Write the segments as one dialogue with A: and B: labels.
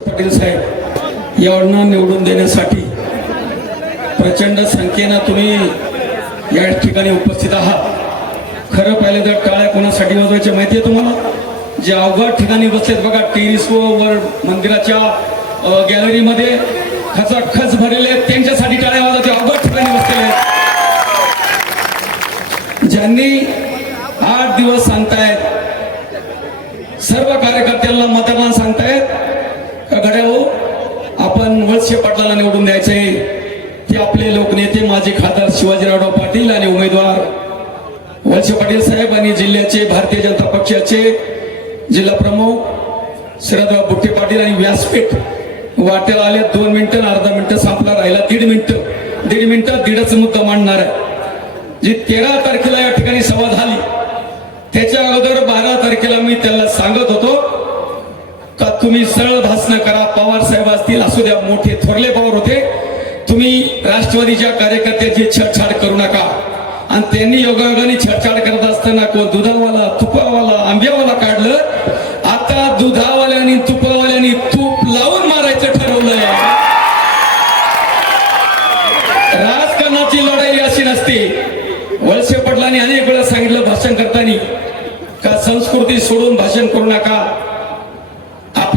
A: पाटील साहेब यांना निवडून देण्यासाठी प्रचंड संख्येनं तुम्ही या ठिकाणी उपस्थित आहात. खरं पाहिलं तर टाळ्या कोणासाठी वाजवायच्या माहिती आहे तुम्हाला? जे अवघड ठिकाणी बसलेत बघा टेरिसवर मंदिराच्या गॅलरीमध्ये खचाखच भरलेले आहेत. त्यांच्यासाठी टाळ्या वाजवते अवघड ठिकाणी बसलेले आहेत. ज्यांनी आठ दिवस सांगतायत सर्व कार्यकर्त्यांना मतदान सांगतायत वळसे पाटलाला निवडून द्यायचे. ते आपले लोकनेते माजी खासदार शिवाजीरावराव पाटील आणि उमेदवार वळसे पाटील साहेब आणि जिल्ह्याचे भारतीय जनता पक्षाचे जिल्हा प्रमुख शरदराव बुट्टे पाटील आणि व्यासपीठ वाट्याला आले. दोन मिनिटं आणि अर्धा मिनिटं संपला राहिला. दीड मिनिटं. दीड मिनिटं दीडच मुद्दा मांडणार आहे. जी तेरा तारखेला या ठिकाणी सभा झाली त्याच्या अगोदर बारा तारखेला मी त्याला सांगत होतो तुम्ही सरळ भाषण करा. पवार साहेब असतील असू द्या मोठे थोरले पवार होते. तुम्ही राष्ट्रवादीच्या कार्यकर्त्याची छेडछाड करू नका. आणि त्यांनी योगायोगाने छेडछाड करत असताना कोण दुधावाला तुपावाला आंब्यावाला काढलं? आता दुधावाल्यानी तुपावाल्यानी तूप लावून मारायचं ठरवलंय. राजकारणाची लढाई अशी नसते. वळसे पटलांनी अनेक वेळा सांगितलं भाषण करताना का संस्कृती सोडून भाषण करू नका.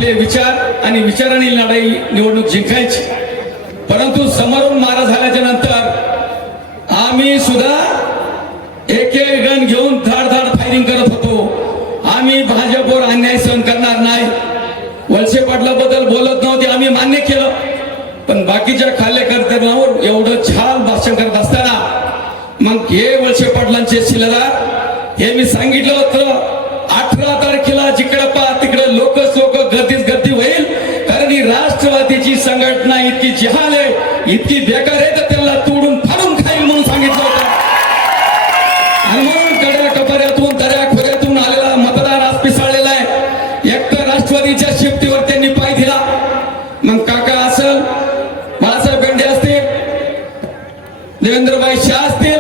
A: आपले विचार आणि विचारांनी लढाई निवडणूक जिंकायची. परंतु समोरून मारा झाल्याच्यानंतर आम्ही सुद्धा एक एक गण घेऊन धाड धाड फायरिंग करत होतो. आम्ही भाजपवर अन्याय सहन करणार नाही. वळसे पाटलाबद्दल बोलत नव्हते आम्ही मान्य केलं. पण बाकीच्या कार्यकर्त्यांवर एवढं छान भाषण करत असताना मग हे वळसे पाटलांचे शिलेदार हे मी सांगितलं होतं. की जिहाल आहे इतकी बेकार आहे तर त्याला तोडून फाडून खाईल म्हणून सांगितलं होतं. आणि म्हणून कड्या कपाऱ्यातून दऱ्या खोऱ्यातून आलेला मतदार आज पिसाळलेला आहे. एक तर राष्ट्रवादीच्या शिफ्टीवर त्यांनी पाय दिला. मग काका असल बाळासाहेब गंडे असतील देवेंद्रभाई शाह असतील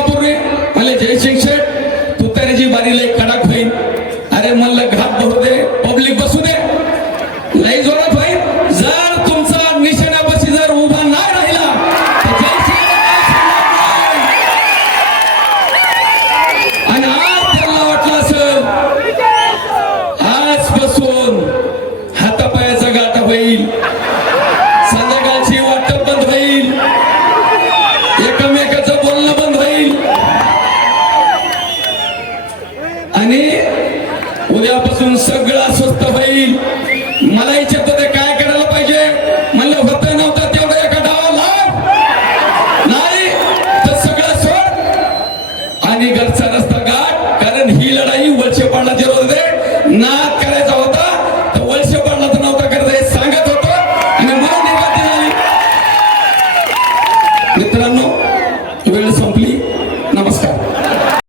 A: महिन्यापूर्वी मला जयसिंग शेठ तुतारीची बारी लई कडक होईल. अरे म्हणलं घात भरू दे पब्लिक बसू दे. लई जोरात सगळं अस्वस्थ होईल. मला इच्छा